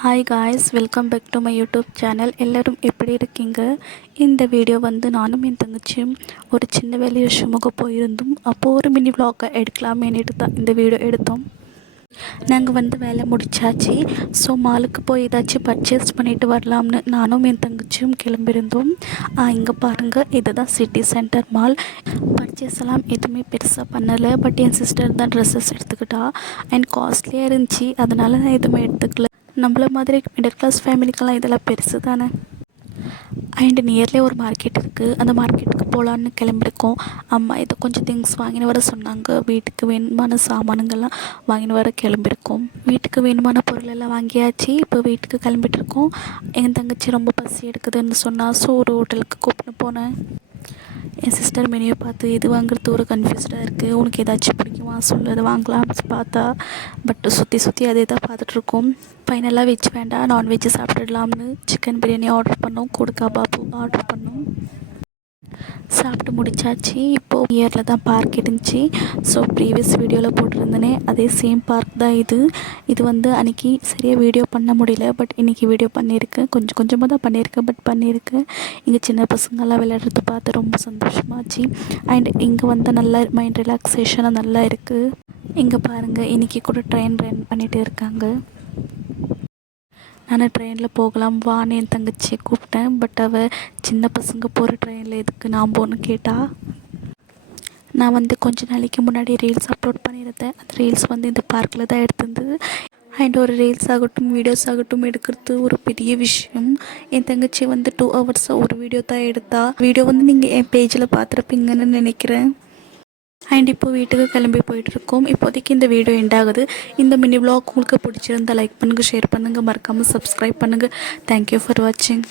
Hi guys, welcome back to my YouTube channel. எல்லோரும் எப்படி இருக்கீங்க? இந்த வீடியோ வந்து நானும் என் தங்கச்சியும் ஒரு சின்ன வேலை விஷயமாக போயிருந்தோம். அப்போது ஒரு மினி விளாகை எடுக்கலாமேன்னுட்டு தான் இந்த வீடியோ எடுத்தோம். நாங்கள் வந்து வேலை முடிச்சாச்சு. ஸோ மாலுக்கு போய் ஏதாச்சும் பர்ச்சேஸ் பண்ணிவிட்டு வரலாம்னு நானும் என் தங்கச்சியும் கிளம்பியிருந்தோம். இங்கே பாருங்கள், இதுதான் சிட்டி சென்டர் மால். பர்ச்சேஸ் எல்லாம் எதுவுமே பெருசாக பண்ணலை. பட் என் சிஸ்டர் தான் ட்ரெஸ்ஸஸ் எடுத்துக்கிட்டா. அண்ட் காஸ்ட்லியாக இருந்துச்சு, அதனால் நான் எதுவுமே எடுத்துக்கல. நம்மள மாதிரி மிடில் கிளாஸ் ஃபேமிலிக்கெல்லாம் இதெல்லாம் பெருசு தானே. அண்ட் நியர்லி ஒரு மார்க்கெட் இருக்குது, அந்த மார்க்கெட்டுக்கு போகலான்னு கிளம்பியிருக்கோம். அம்மா இதை கொஞ்சம் திங்ஸ் வாங்கின்னு வர சொன்னாங்க. வீட்டுக்கு வேணுமான சாமானுங்கள்லாம் வாங்கின்னு வர கிளம்பியிருக்கோம். வீட்டுக்கு வேணுமான பொருள் எல்லாம் வாங்கியாச்சு. இப்போ வீட்டுக்கு கிளம்பிட்டு இருக்கோம். என் தங்கச்சி ரொம்ப பசி எடுக்குதுன்னு சொன்னால் ஸோ ஒரு ஹோட்டலுக்கு கூப்பிட்டு போனேன். என் சிஸ்டர் மெனுவை பார்த்து இது வாங்குறது ஒரு கன்ஃபியூஸ்டாக இருக்குது, உனக்கு ஏதாச்சும் பிடிக்குமா சொல்லு, அதை வாங்கலாம்னு பார்த்தா. பட் சுற்றி அதே தான் பார்த்துட்ருக்கோம். ஃபைனலாக வெஜ் வேண்டாம், நான்வெஜ்ஜு சாப்பிட்டுடலாம்னு சிக்கன் பிரியாணி ஆர்டர் பண்ணோம், கூட கபாபு ஆர்டர் பண்ணோம். சாப்பிட்டு முடிச்சாச்சு. இப்போது இயரில் தான் பார்க் இருந்துச்சு. ஸோ ப்ரீவியஸ் வீடியோவில் போட்டிருந்தேனே அதே சேம் பார்க் தான் இது. இது வந்து அன்றைக்கி சரியாக வீடியோ பண்ண முடியல, பட் இன்றைக்கி வீடியோ பண்ணியிருக்கேன். கொஞ்சம் கொஞ்சமாக தான் பண்ணியிருக்கேன், பட் பண்ணியிருக்கேன். இங்கே சின்ன பசங்கள்லாம் விளையாடுறது பார்த்து ரொம்ப சந்தோஷமாச்சு. அண்ட் இங்கே வந்து நல்லா மைண்ட் ரிலாக்ஸேஷனாக நல்லா இருக்குது. இங்கே பாருங்கள், இன்றைக்கி கூட ட்ரெயின் ரன் பண்ணிகிட்டு இருக்காங்க. நான் ட்ரெயினில் போகலாம் வான்னு என் தங்கச்சியை கூப்பிட்டேன். பட் அவள் சின்ன பசங்க போகிற ட்ரெயினில் எதுக்கு நான் போகணுன்னு கேட்டால். நான் வந்து கொஞ்ச நாளைக்கு முன்னாடி ரீல்ஸ் அப்லோட் பண்ணியிருந்தேன். அந்த ரீல்ஸ் வந்து இந்த பார்க்கில் தான் எடுத்திருந்தது. அண்ட் ஒரு ரீல்ஸ் ஆகட்டும் வீடியோஸ் ஆகட்டும் எடுக்கிறது ஒரு பெரிய விஷயம். என் தங்கச்சி வந்து 2 hours ஒரு வீடியோ தான் எடுத்தா. வீடியோ வந்து நீங்கள் என் பேஜில் பார்த்துருப்பீங்கன்னு நினைக்கிறேன். அண்ட் இப்போ வீட்டுக்கு கிளம்பி போயிட்டுருக்கோம். இப்போதைக்கு இந்த வீடியோ எண்ட் ஆகுது. இந்த மினி விளாக் உங்களுக்கு பிடிச்சிருந்தா லைக் பண்ணுங்கள், ஷேர் பண்ணுங்கள், மறக்காமல் சப்ஸ்கிரைப் பண்ணுங்கள். தேங்க்யூ ஃபார் வாட்சிங்.